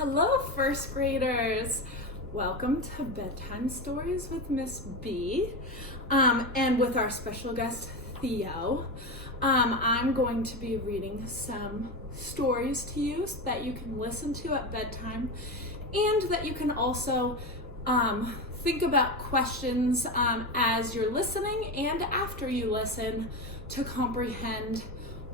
Hello, first graders. Welcome to Bedtime Stories with Miss B, and with our special guest, Theo. I'm going to be reading some stories to you that you can listen to at bedtime, and that you can also think about questions as you're listening and after you listen to comprehend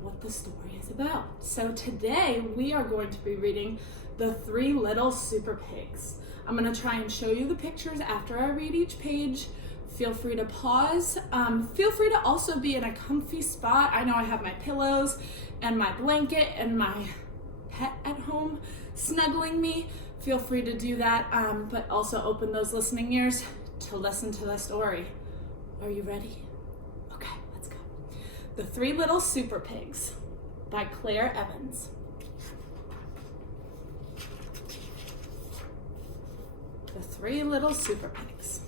what the story is about. So today we are going to be reading The Three Little Super Pigs. I'm going to try and show you the pictures after I read each page. Feel free to pause. Feel free to also be in a comfy spot. I know I have my pillows and my blanket and my pet at home snuggling me. Feel free to do that, but also open those listening ears to listen to the story. Are you ready? Okay, let's go. The Three Little Super Pigs by Claire Evans. The Three Little Super Pigs.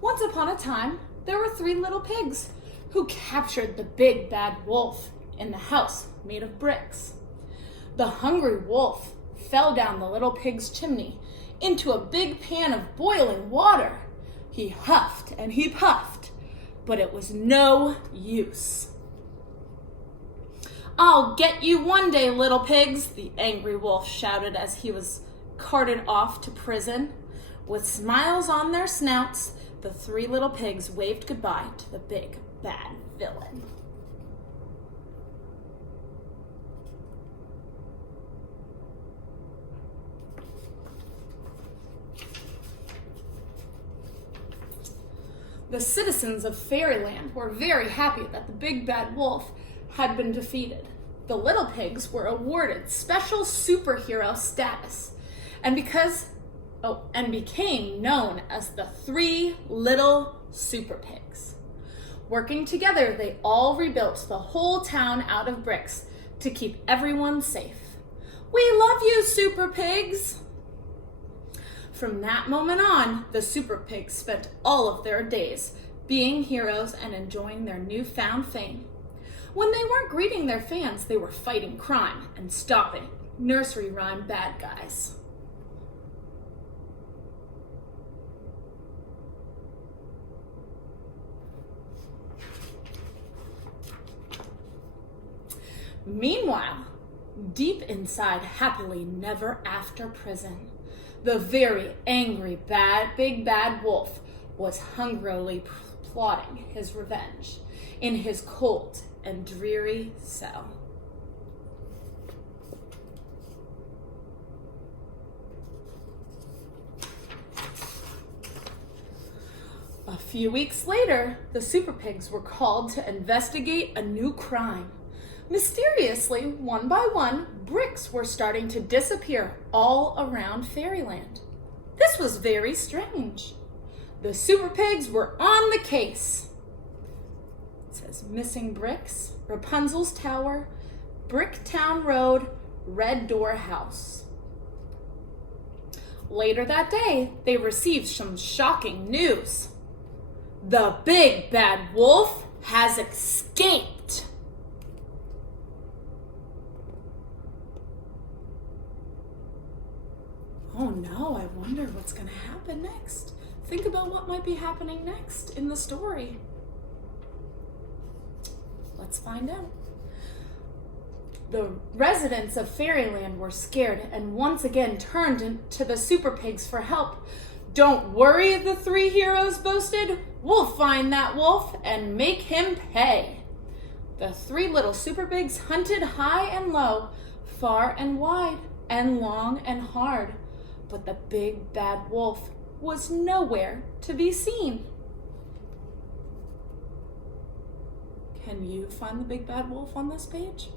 Once upon a time, there were three little pigs who captured the big bad wolf in the house made of bricks. The hungry wolf fell down the little pig's chimney into a big pan of boiling water. He huffed and he puffed, but it was no use. "I'll get you one day, little pigs," the angry wolf shouted as he was carted off to prison. With smiles on their snouts, the three little pigs waved goodbye to the big bad villain. The citizens of Fairyland were very happy that the big bad wolf had been defeated. The little pigs were awarded special superhero status and became known as the Three Little Super Pigs. Working together, they all rebuilt the whole town out of bricks to keep everyone safe. "We love you, Super Pigs!" From that moment on, the Super Pigs spent all of their days being heroes and enjoying their newfound fame. When they weren't greeting their fans, they were fighting crime and stopping nursery rhyme bad guys. Meanwhile, deep inside Happily Never After prison, the very angry big bad wolf was hungrily plotting his revenge in his cold and dreary cell. A few weeks later, the Super Pigs were called to investigate a new crime. Mysteriously, one by one, bricks were starting to disappear all around Fairyland. This was very strange. The Super Pigs were on the case. It says missing bricks, Rapunzel's Tower, Bricktown Road, Red Door House. Later that day, they received some shocking news. The big bad wolf has escaped. Oh no, I wonder what's going to happen next. Think about what might be happening next in the story. Let's find out. The residents of Fairyland were scared and once again turned to the Super Pigs for help. "Don't worry," the three heroes boasted. "We'll find that wolf and make him pay." The three little Super Pigs hunted high and low, far and wide, and long and hard. But the big bad wolf was nowhere to be seen. Can you find the big bad wolf on this page?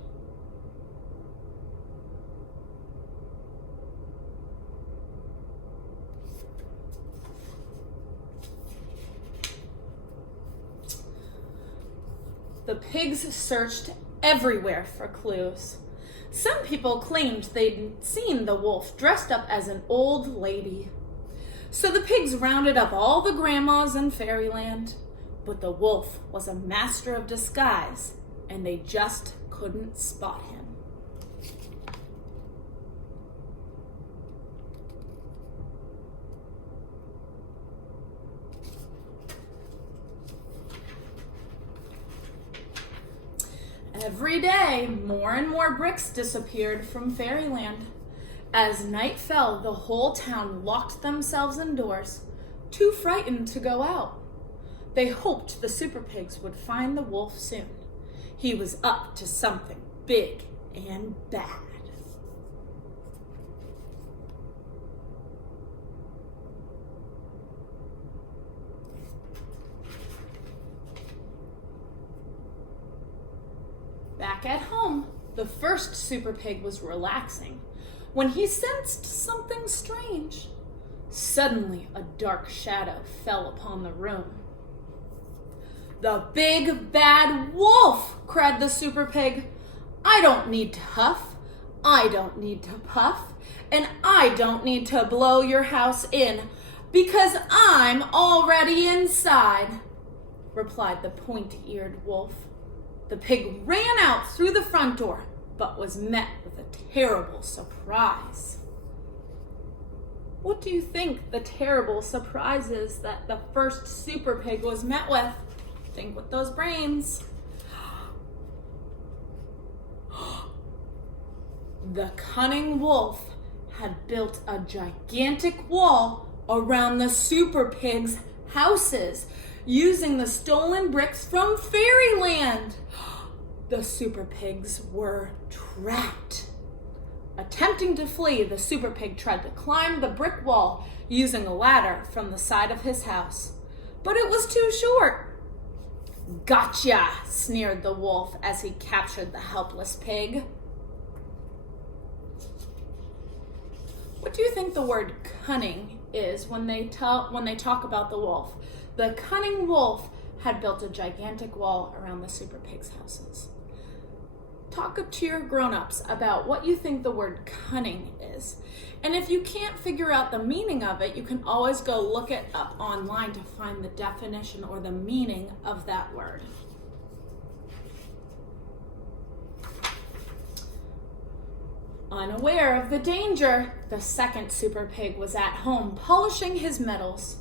The pigs searched everywhere for clues. Some people claimed they'd seen the wolf dressed up as an old lady. So the pigs rounded up all the grandmas in Fairyland, but the wolf was a master of disguise, and they just couldn't spot him. Every day, more and more bricks disappeared from fairyland. As night fell, the whole town locked themselves indoors, too frightened to go out. They hoped the super pigs would find the wolf soon. He was up to something big and bad. Back at home, the first super pig was relaxing when he sensed something strange. Suddenly, a dark shadow fell upon the room. "The big bad wolf!" cried the super pig. "I don't need to huff, I don't need to puff, and I don't need to blow your house in because I'm already inside," replied the pointy-eared wolf. The pig ran out through the front door, but was met with a terrible surprise. What do you think the terrible surprise is that the first super pig was met with? Think with those brains. The cunning wolf had built a gigantic wall around the super pigs' houses, using the stolen bricks from fairyland. The super pigs were trapped. Attempting to flee, the super pig tried to climb the brick wall using a ladder from the side of his house, but it was too short. "Gotcha!" sneered the wolf as he captured the helpless pig. What do you think the word cunning is when they talk about the wolf? The cunning wolf had built a gigantic wall around the super pigs' houses. Talk to your grown-ups about what you think the word cunning is. And if you can't figure out the meaning of it, you can always go look it up online to find the definition or the meaning of that word. Unaware of the danger, the second super pig was at home polishing his metals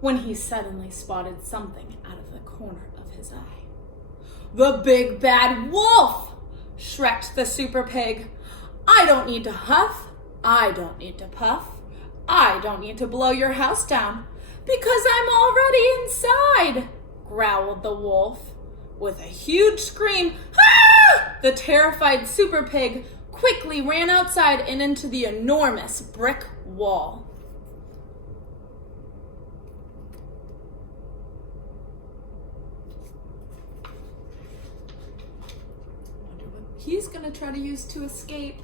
when he suddenly spotted something out of the corner of his eye. "The big bad wolf!" shrieked the super pig. "I don't need to huff, I don't need to puff, I don't need to blow your house down because I'm already inside," growled the wolf. With a huge scream, "Ah!" the terrified super pig quickly ran outside and into the enormous brick wall. Wonder what he's going to try to use to escape.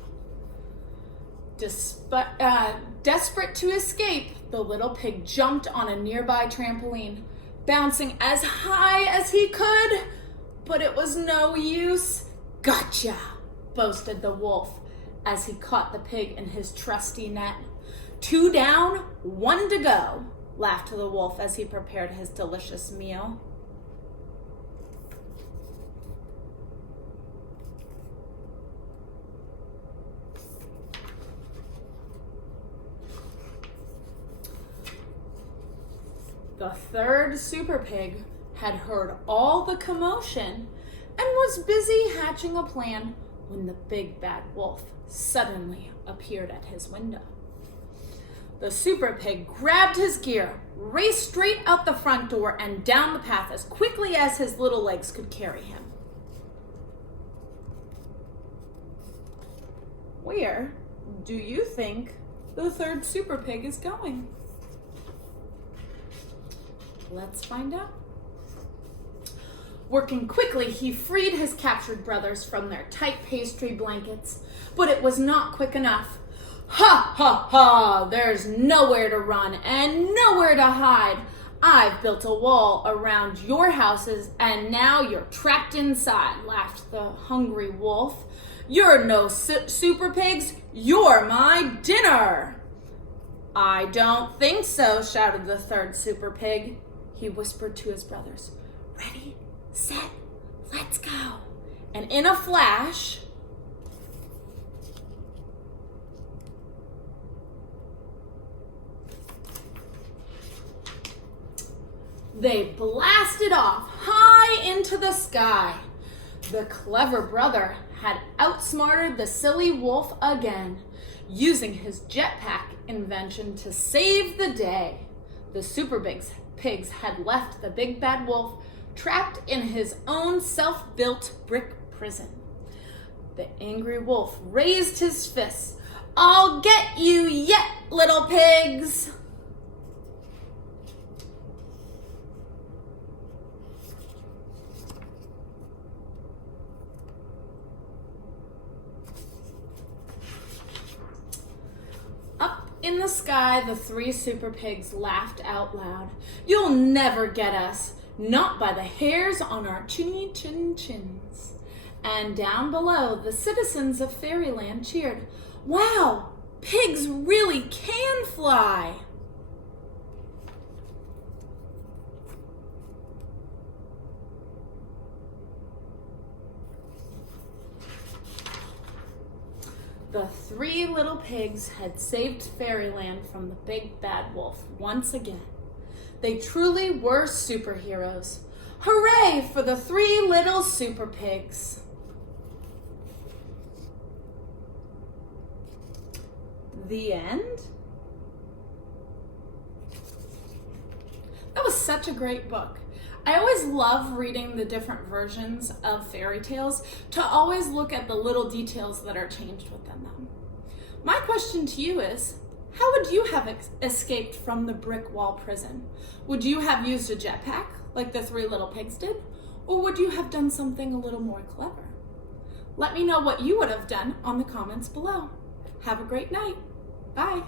Desperate to escape, the little pig jumped on a nearby trampoline, bouncing as high as he could, but it was no use. "Gotcha!" boasted the wolf as he caught the pig in his trusty net. "Two down, one to go," laughed the wolf as he prepared his delicious meal. The third super pig had heard all the commotion and was busy hatching a plan when the big bad wolf suddenly appeared at his window. The super pig grabbed his gear, raced straight out the front door and down the path as quickly as his little legs could carry him. Where do you think the third super pig is going? Let's find out. Working quickly, he freed his captured brothers from their tight pastry blankets, but it was not quick enough. "Ha, ha, ha! There's nowhere to run and nowhere to hide. I've built a wall around your houses and now you're trapped inside," laughed the hungry wolf. "You're no super pigs, you're my dinner." "I don't think so," shouted the third super pig. He whispered to his brothers, "Ready, set, let's go." And in a flash, they blasted off high into the sky. The clever brother had outsmarted the silly wolf again, using his jetpack invention to save the day. The super pigs had left the big bad wolf trapped in his own self-built brick prison. The angry wolf raised his fists. "I'll get you yet, little pigs!" Up in the sky, the three super pigs laughed out loud. "You'll never get us, not by the hairs on our chinny chin chins." And down below, the citizens of Fairyland cheered, "Wow, pigs really can fly!" The three little pigs had saved Fairyland from the big bad wolf once again. They truly were superheroes. Hooray for the three little super pigs! The end? That was such a great book. I always love reading the different versions of fairy tales to always look at the little details that are changed within them. My question to you is, how would you have escaped from the brick wall prison? Would you have used a jetpack like the three little pigs did? Or would you have done something a little more clever? Let me know what you would have done on the comments below. Have a great night. Bye.